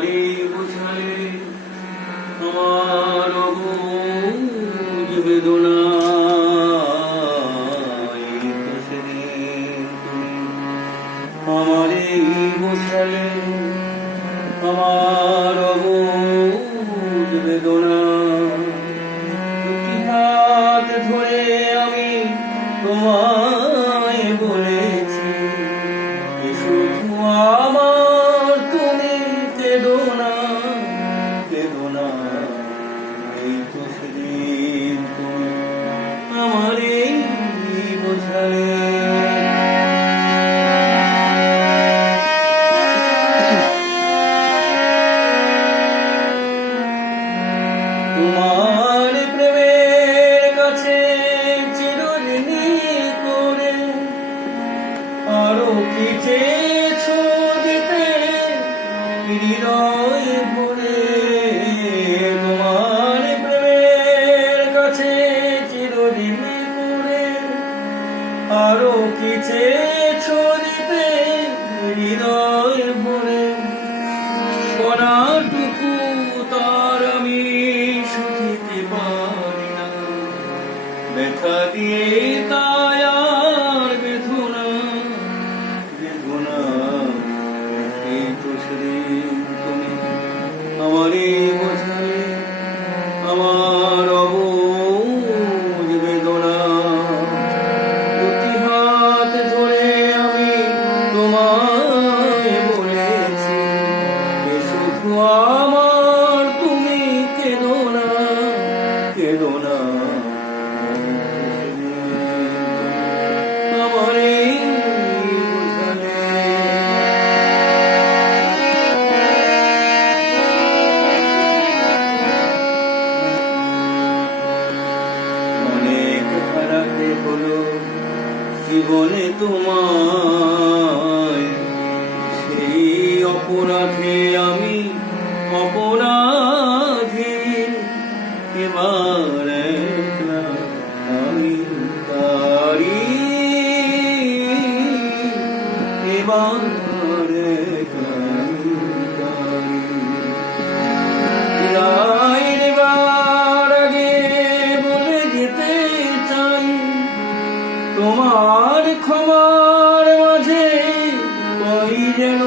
আমারে বুঝালে আমার অবুঝ বেদনা আমারে বুঝালে আমার অবুঝ বেদনা হাত ধরে আমি তোমায় বলেছি শুধু আমার তুমি কেঁদো না এই তো সেদিন তুমি আমারে বোঝালে তোমার প্রেমের কাছে চিরঋণী করে আরো কি চেয়েছো দিতে হৃদয় ভরে তোমার প্রেমের কাছে চিরঋণী করে আরো কি চেয়েছো দিতে হৃদয় ভরে কণাটুকু তার আমি শুধিতে পারি না ব্যথা দিয়ে তাই আর বেদনা এই তো সেদিন তুমি আমারে বোঝালে আমার অবুঝ বেদনা দুটি হাত ধরে আমি তোমায় বলেছি শুধু আমার তুমি কেঁদো না আমারে বুঝালে অনেক হারাতে হলো জীবনে তোমায় সেই অপরাধে আমি অপরাধী এবার একলা আমি তারি এবার একলা আমি তারি বিদায়ের বার আগে বলে যেতে চাই তোমার ক্ষমার মাঝে কই যেন